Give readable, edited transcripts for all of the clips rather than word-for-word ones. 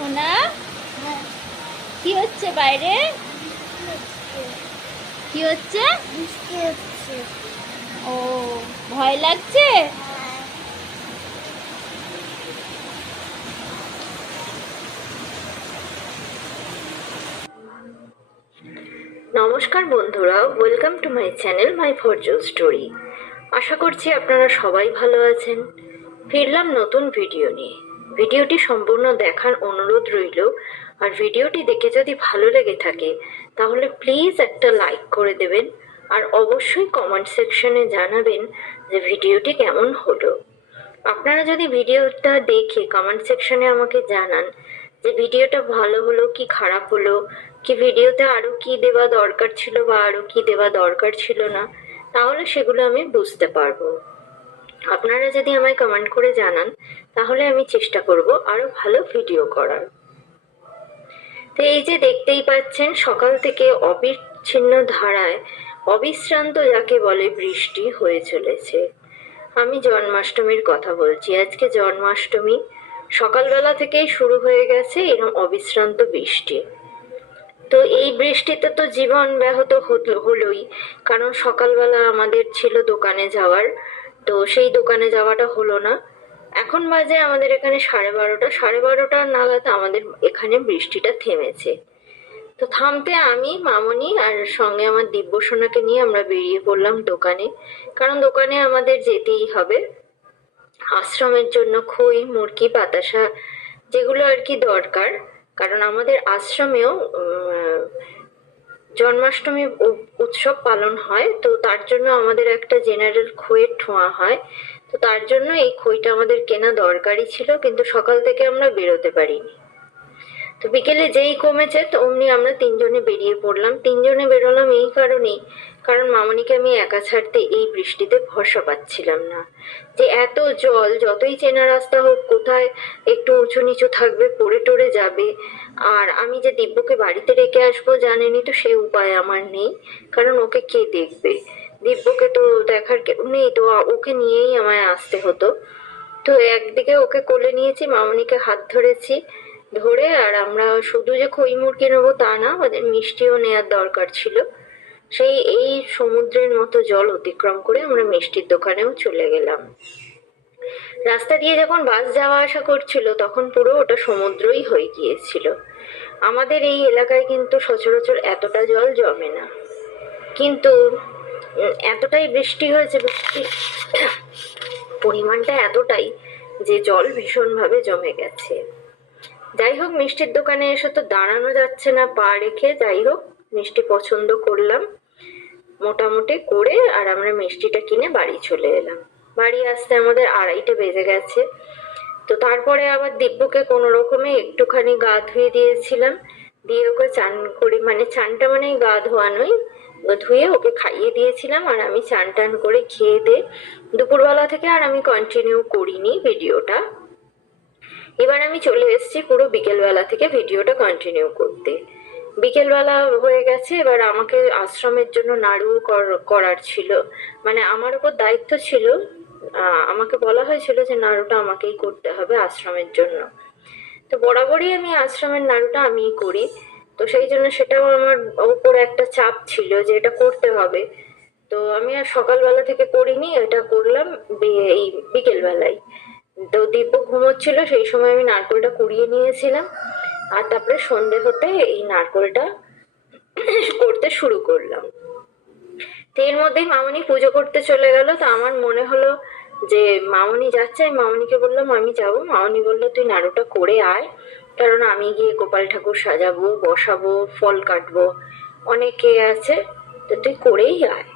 সোনা, কি হচ্ছে বাইরে? কি হচ্ছে? ও, ভয় লাগছে? নমস্কার বন্ধুরা, welcome to my channel my Farzu story. আশা করছি আপনারা সবাই ভালো আছেন। ফিরলাম নতুন ভিডিও নিয়ে। ভিডিওটি সম্পূর্ণ দেখার অনুরোধ রইল। আর ভিডিওটি দেখে যদি ভালো লেগে থাকে তাহলে প্লিজ একটা লাইক করে দেবেন। আর অবশ্যই কমেন্ট সেকশনে জানাবেন যে ভিডিওটি কেমন হলো। আপনারা যদি ভিডিওটা দেখে কমেন্ট সেকশনে আমাকে জানান যে ভিডিওটা ভালো হলো কি খারাপ হলো, কি ভিডিওতে আরো কি দেওয়া দরকার ছিল বা আরো কি দেওয়া দরকার ছিল না, তাহলে সেগুলো আমি বুঝতে পারবো। আপনারা যদি আমায় কমেন্ট করে জানান তাহলে আমি চেষ্টা করব আরো ভালো ভিডিও করার। তো এই যে দেখতেই পাচ্ছেন, সকাল থেকে অবিচ্ছিন্ন ধারায় অবিশ্রান্ত যাকে বলে বৃষ্টি হয়ে চলেছে। আমি জন্মাষ্টমীর কথা বলছি। আজকে জন্মাষ্টমী, সকালবেলা থেকেই শুরু হয়ে গেছে এরকম অবিশ্রান্ত বৃষ্টি। তো এই বৃষ্টিতে তো জীবন ব্যাহত হলোই, কারণ সকালবেলা আমাদের ছিল দোকানে যাওয়ার, তো সেই দোকানে যাওয়াটা হলো না। এখন বাজে আমাদের এখানে 12:30, 12:30 নাগাদ আমাদের এখানে বৃষ্টিটা থেমেছে। তো থামতে আমি, মামনি আর সঙ্গে আমার দিব্যসোনাকে নিয়ে আমরা বেরিয়ে পড়লাম দোকানে, কারণ দোকানে আমাদের যেতেই হবে। আশ্রমের জন্য খই, মুরকি, বাতাসা যেগুলো আর কি দরকার, কারণ আমাদের আশ্রমেও জন্মাষ্টমী উৎসব পালন হয়। তো তার জন্য আমাদের একটা জেনারেল খইয়ের ঠোঁয়া হয়। তো তার জন্য এই খইটা আমাদের কেনা দরকারই ছিল, কিন্তু সকাল থেকে আমরা বেরোতে পারিনি। তো বিকেলে যেই কমেছে তো অমনি আমরা তিনজনে বেরিয়ে পড়লাম। তিনজনে বেরোলাম এই কারণেই, কারণ মামনিকে আমি একা ছাড়তে এই বৃষ্টিতে ভরসা পাচ্ছিলাম না। যে এত জল, যতই চেনা রাস্তা হোক, কোথায় একটু উঁচু নিচু থাকবে, পড়ে টরে যাবে। আর আমি যে দিব্যকে বাড়িতে রেখে আসবো জানেনই তো, সে উপায় আমার নেই, কারণ ওকে কে দেখবে? দিব্যকে তো দেখার কেউ নেই, তো ওকে নিয়েই আমায় আসতে হতো। তো একদিকে ওকে কোলে নিয়েছি, মামনিকে হাত ধরেছি, ধরে আর আমরা শুধু যে খই মুরগি নেবো তা না, আমাদের মিষ্টিও নেওয়ার দরকার ছিল। সেই এই সমুদ্রের মতো জল অতিক্রম করে আমরা মিষ্টির দোকানেও চলে গেলাম। রাস্তা দিয়ে যখন বাস যাওয়া আসা করছিল তখন পুরো ওটা সমুদ্রই হয়ে গিয়েছিল। আমাদের এই এলাকায় কিন্তু সচরাচর এতটা জল জমে না, কিন্তু এতটাই বৃষ্টি হয়েছে, বৃষ্টির পরিমাণটা এতটাই যে জল ভীষণভাবে জমে গেছে। যাই হোক, মিষ্টির দোকানে এসে তো দাঁড়ানো যাচ্ছে না পা রেখে। যাই হোক, মিষ্টি পছন্দ করলাম মোটামুটি করে, আর আমরা মিষ্টিটা কিনে বাড়ি চলে এলাম। বাড়ি আসতে আমাদের 2:30 বেজে গেছে। তো তারপরে আবার দিব্যকে কোনো রকমে একটুখানি গা ধুয়ে দিয়েছিলাম, দিয়ে ওকে চান করি, মানে চানটা মানে গা ধোয়ানোই, ধুয়ে ওকে খাইয়ে দিয়েছিলাম। আর আমি চান টান করে খেয়ে দিয়ে দুপুরবেলা থেকে আর আমি কন্টিনিউ করিনি ভিডিওটা। এবার আমি চলে এসেছি পুরো বিকেলবেলা থেকে ভিডিওটা কন্টিনিউ করতে। বিকেলবেলা হয়ে গেছে, এবার আমাকে আশ্রমের জন্য নাড়ু করার ছিল, মানে আমার উপর দায়িত্ব ছিল। আমাকে বলা হয়েছিল যে নাড়ুটা আমাকেই করতে হবে আশ্রমের জন্য। তো বরাবরই আমি আশ্রমের নাড়ুটা আমিই করি, তো সেই জন্য সেটাও আমার উপর একটা চাপ ছিল যে এটা করতে হবে। তো আমি আর সকালবেলা থেকে করিনি, এটা করলাম এই বিকেলবেলায়। তো দিব্য ঘুমোচ্ছিল, সেই সময় আমি নারকেলটা কুড়িয়ে নিয়েছিলাম, আর তারপরে সন্ধে হতে এই নারকেলটা করতে শুরু করলাম। তো এর মধ্যেই মামনি পুজো করতে চলে গেল। তো আমার মনে হলো যে মামনি যাচ্ছে, আমি মামনিকে বললাম আমি যাব। মামনি বললো তুই নাড়ুটা করে আয়, কারণ আমি গিয়ে গোপাল ঠাকুর সাজাবো, বসাবো, ফল কাটবো, অনেকে আছে, তো তুই করেই আয়।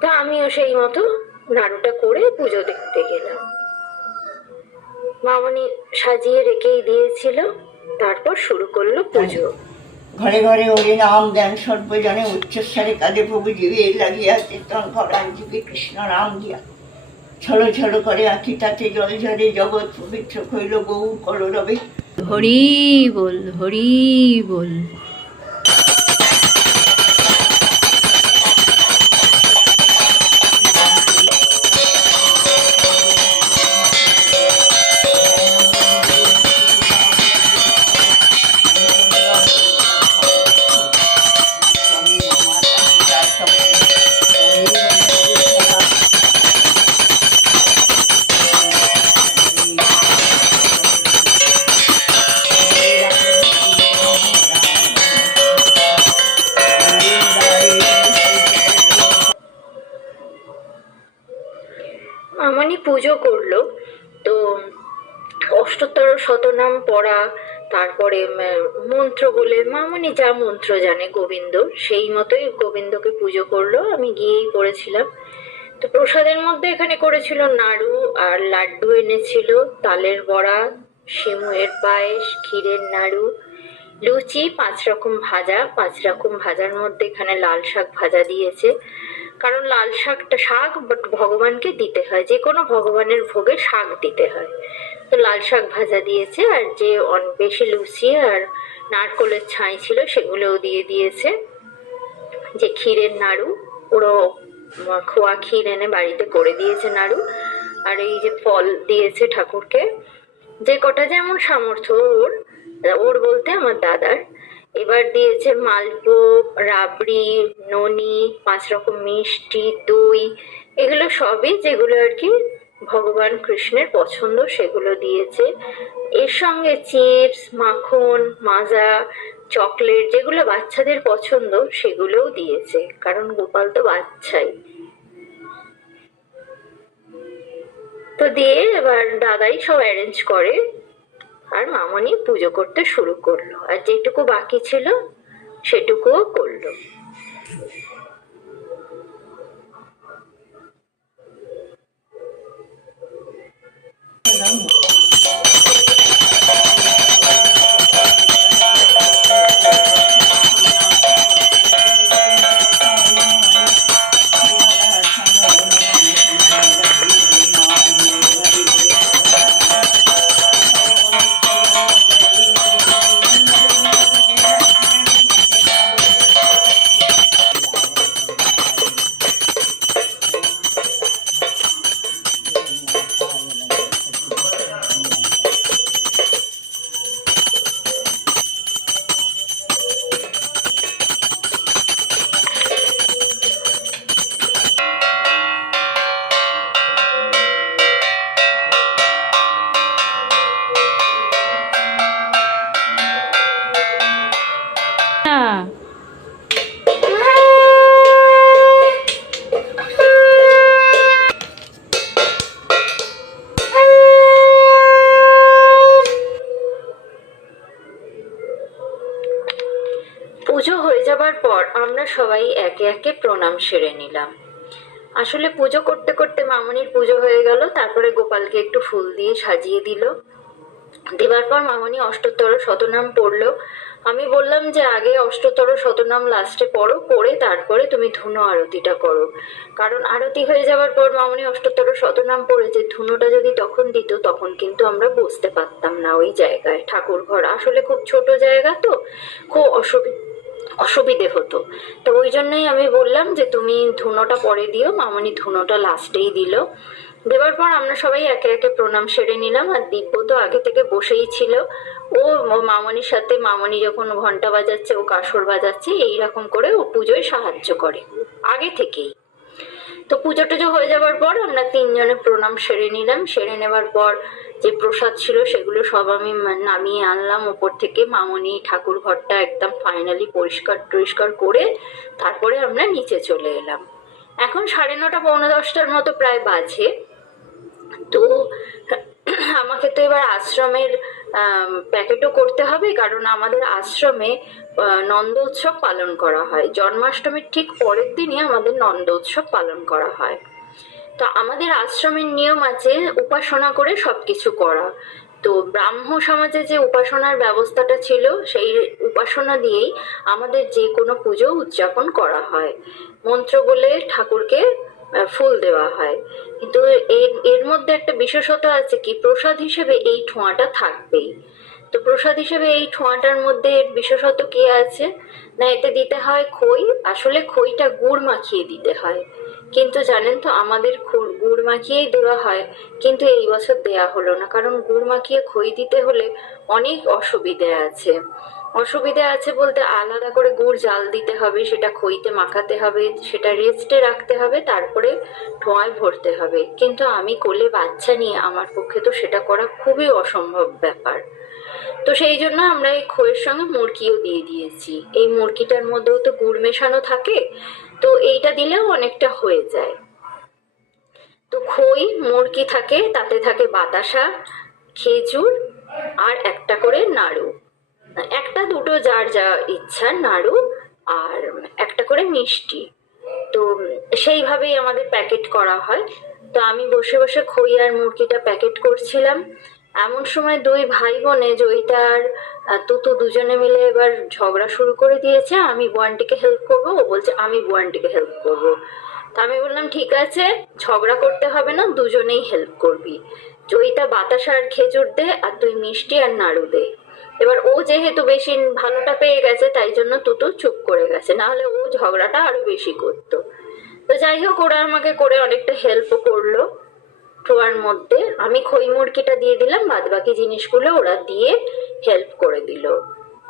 তা আমিও সেই মতো নাড়ুটা করে পুজো দেখতে গেলাম। মামনি সাজিয়ে রেখেই দিয়েছিল, তারপর শুরু করলো পুজো। ঘরে ঘরে হরি নাম জ্ঞান সর্বজনে উচ্চস্বরে কাঁদে প্রভু জীবে লাগিয়া চেতন ভরান জীবে কৃষ্ণ নাম দিয়া ছলো ছলো করে আঁখি তাতে জল ঝরে জগৎ পবিত্র হইল গৌর কলরবে। হরি বল, হরি বল। করলো। তো অষ্টোত্তর শতনাম পড়া, তারপরে মন্ত্র বলে মামনি যা মন্ত্র জানে গোবিন্দ, সেই মতোই গোবিন্দকে পুজো করলো। আমি গিয়েই করেছিলাম। তো প্রসাদের মধ্যে এখানে করেছিল নাড়ু আর লাড্ডু এনেছিল, তালের বড়া, সিমুয়ের পায়েস, ক্ষীরের নাড়ু, লুচি, 5 রকম ভাজা। 5 রকম ভাজার মধ্যে এখানে লাল শাক ভাজা দিয়েছে, কারণ লাল শাক ভগবানকে দিতে হয়, যে কোনো ভগবানের ভোগে শাক দিতে হয়। তো লাল শাক ভাজা দিয়েছে, আর যে বেশি লুচি আর নারকোলের ছাই ছিল সেগুলোও দিয়ে দিয়েছে। যে ক্ষীরের নাড়ু, পুরো খোয়া ক্ষীর এনে বাড়িতে করে দিয়েছে নাড়ু। আর এই যে ফল দিয়েছে ঠাকুরকে, যে কটা যেমন সামর্থ্য ওর, ওর বলতে আমার দাদার। এবার দিয়েছে মালভোগ, রাবড়ি, ননি, 5 রকম মিষ্টি, দই, এগুলো সবই যেগুলো আর কি ভগবান কৃষ্ণের পছন্দ সেগুলো দিয়েছে। এর সঙ্গে চিপস, মাখন, মাজা, চকলেট, যেগুলো বাচ্চাদের পছন্দ সেগুলোও দিয়েছে, কারণ গোপাল তো বাচ্চাই। তো দিয়ে এবার দাদাই সব অ্যারেঞ্জ করে, আর মামনি পুজো করতে শুরু করলো, আর যেটুকু বাকি ছিল সেটুকুও করলো। পুজো হয়ে যাবার পর আমরা সবাই একে একে প্রণাম সেরে নিলাম। আসলে পুজো করতে করতে মামনির পুজো হয়ে গেল, তারপরে গোপালকে একটু ফুল দিয়ে সাজিয়ে দিল। দেবার পর মামনি অষ্টোত্তর শতনাম পড়লো। আমি বললাম যে আগে অষ্টোত্তর শতনাম লাস্টে পড়ো, পড়ে তারপরে তুমি ধুনো আরতিটা করো, কারণ আরতি হয়ে যাবার পর মামনি অষ্টোত্তর শতনাম পড়েছে, ধুনোটা যদি তখন দিত তখন কিন্তু আমরা বসতে পারতাম না ওই জায়গায়। ঠাকুর ঘর আসলে খুব ছোট জায়গা, তো খুব অসুবিধে হতো। তো ওই জন্যই আমি বললাম যে তুমি ধুনোটা পরে দিও। মামনি ধুনোটা লাস্টেই দিল। দেওয়ার পর আমরা সবাই একে একে প্রণাম সেরে নিলাম। আর দিব্য তো আগে থেকে বসেই ছিল, ও মামনির সাথে, মামনি যখন ঘন্টা বাজাচ্ছে ও কাসর বাজাচ্ছে, এইরকম করে ও পুজোয় সাহায্য করে আগে থেকেই। তো পুজো টুজো হয়ে যাবার পর আমরা 3 জনে প্রণাম সেরে নিলাম। সেরে নেবার পর যে প্রসাদ ছিল সেগুলো সব আমি নামিয়ে আনলাম ওপর থেকে। মামনি ঠাকুর ঘরটা একদম ফাইনালি পরিষ্কার করে তারপরে আমরা নিচে চলে এলাম। এখন 9:30 পৌনে 10টার মতো প্রায় বাজে। তো আমাকে তো এবার আশ্রমের প্যাকেটও করতে হবে, কারণ আমাদের আশ্রমে নন্দ উৎসব পালন করা হয়। জন্মাষ্টমীর ঠিক পরের দিনই আমাদের নন্দ উৎসব পালন করা হয়। তো আমাদের আশ্রমের নিয়ম আছে উপাসনা করে সবকিছু করা। তো ব্রাহ্ম সমাজে যে উপাসনার ব্যবস্থাটা ছিল, সেই উপাসনা দিয়েই আমাদের যে কোনো পুজো উদযাপন করা হয়। মন্ত্র বলে ঠাকুরকে ফুল দেওয়া হয়। কিন্তু এর মধ্যে একটা বিশেষত আছে কি, প্রসাদ হিসেবে এই ঠোঁয়াটা থাকবেই। তো প্রসাদ হিসেবে এই ঠোঁয়াটার মধ্যে বিশেষত কি আছে না, এতে দিতে হয় খই। আসলে খইটা গুড় মাখিয়ে দিতে হয়, কিন্তু জানেন তো আমাদের গুড় মাখিয়েই দেওয়া হয়, কিন্তু এই বছর দেয়া হলো না, কারণ গুড় মাখিয়ে খই দিতে হলে অনেক অসুবিধে আছে। অসুবিধে আছে বলতে আলাদা করে গুড় জাল দিতে হবে, সেটা খইতে মাখাতে হবে, সেটা রেস্টে রাখতে হবে, তারপরে ঠোঁয়ায় ভরতে হবে। কিন্তু আমি কোলে বাচ্চা নিয়ে আমার পক্ষে তো সেটা করা খুবই অসম্ভব ব্যাপার। তো সেই জন্য আমরা এই খইয়ের সঙ্গে মুরকিও দিয়ে দিয়েছি। এই মুরকিটার মধ্যেও তো গুড় মেশানো থাকে, তো এইটা দিলেও অনেকটা হয়ে যায়। তো খই মুরকি থাকে, তাতে থাকে বাতাসা, খেজুর আর একটা করে নাড়ু, একটা দুটো যার যা ইচ্ছা নাড়ু, আর একটা করে মিষ্টি। তো সেইভাবেই আমাদের প্যাকেট করা হয়। তো আমি বসে বসে খই আর মুরগিটা প্যাকেট করছিলাম। এমন সময় দুই ভাই বোনে জয়িতা আর তুতু দুজনে মিলে এবার ঝগড়া শুরু করে দিয়েছে। আমি বুয়ানটিকে হেল্প করবো, ও বলছে আমি বুয়ানটিকে হেল্প করবো। তা আমি বললাম ঠিক আছে, ঝগড়া করতে হবে না, দুজনেই হেল্প করবি। জয়িতা বাতাসা আর খেজুর দে, আর তুই মিষ্টি আর নাড়ু দে। এবার ও যেহেতু বেশি ভালোটা পেয়ে গেছে, তাই জন্য তুতু চুপ করে গেছে, না হলে ও ঝগড়াটা আরো বেশি করতো। তো যাই হোক, ওরা আমাকে করে অনেকটা হেল্পও করলো। ঠোয়ার মধ্যে আমি খই মুরগিটা দিয়ে দিলাম, বাদ বাকি জিনিসগুলো ওরা দিয়ে হেল্প করে দিল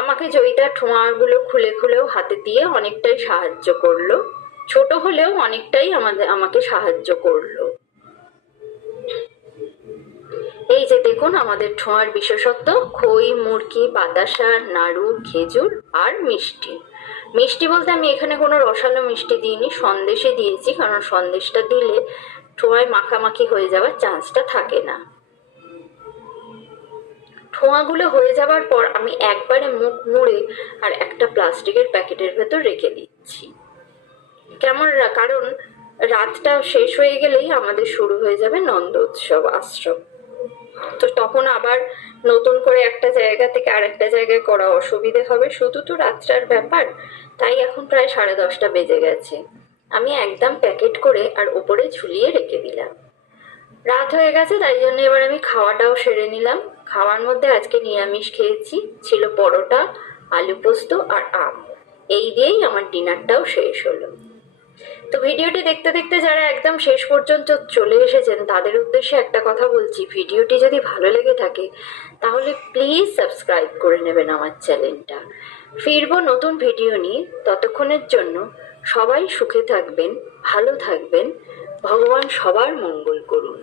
আমাকে। জয়িতা ঠোঁয়াগুলো খুলে খুলেও হাতে দিয়ে অনেকটাই সাহায্য করলো, ছোট হলেও অনেকটাই আমাকে সাহায্য করলো। এই যে দেখুন আমাদের ঠোঁয়ার বিশেষত্ব, খই মুরগি বাতাসা নাড়ু খেজুর আর মিষ্টি। মিষ্টি বলতে আমি এখানে কোনো রসালো মিষ্টি দিইনি, সন্দেশে দিয়েছি, কারণ সন্দেশটা দিলে ঠোঁয়ায় মাখামাখি হয়ে যাওয়ার চান্সটা থাকে না। ঠোঁয়াগুলো হয়ে যাবার পর আমি একবারে মুখ মুড়ে আর একটা প্লাস্টিকের প্যাকেটের ভেতর রেখে দিচ্ছি। কেমন, কারণ রাতটা শেষ হয়ে গেলেই আমাদের শুরু হয়ে যাবে নন্দ উৎসব আশ্রম। তো তখন আবার নতুন করে একটা জায়গা থেকে আর একটা জায়গায় করা অসুবিধে হবে, শুধু তো রাতটার ব্যাপার। তাই এখন প্রায় 10:30 বেজে গেছে। আমি একদম প্যাকেট করে আর ওপরে ঝুলিয়ে রেখে দিলাম। রাত হয়ে গেছে, তাই জন্য এবার আমি খাওয়াটাও সেরে নিলাম। খাওয়ার মধ্যে আজকে নিরামিষ খেয়েছি, ছিল পরোটা, আলু পোস্ত আর আম। এই দিয়েই আমার ডিনারটাও শেষ হলো। তো ভিডিওটি দেখতে দেখতে যারা একদম শেষ পর্যন্ত চলে এসেছেন, তাদের উদ্দেশ্যে একটা কথা বলছি, ভিডিওটি যদি ভালো লেগে থাকে তাহলে প্লিজ সাবস্ক্রাইব করে নেবেন আমার চ্যানেলটা। ফিরবো নতুন ভিডিও নিয়ে, ততক্ষণের জন্য সবাই সুখে থাকবেন, ভালো থাকবেন, ভগবান সবার মঙ্গল করুন।